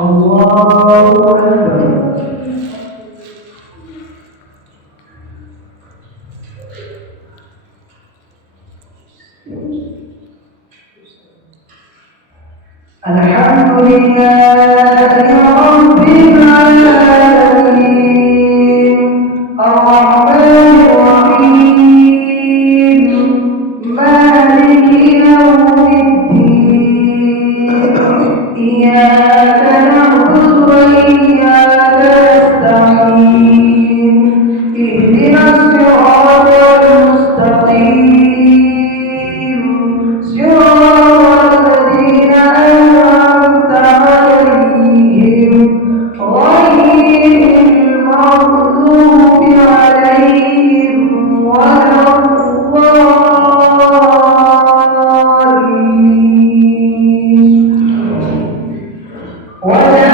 الله أكبر. الحمد لله رب العالمين الرحمن الرحيم مالك يوم الدين إياك نعبد وإياك نستعين اهدنا الصراط المستقيم صراط الذين أنعمت عليهم غير المغضوب عليهم ولا الضالين ولا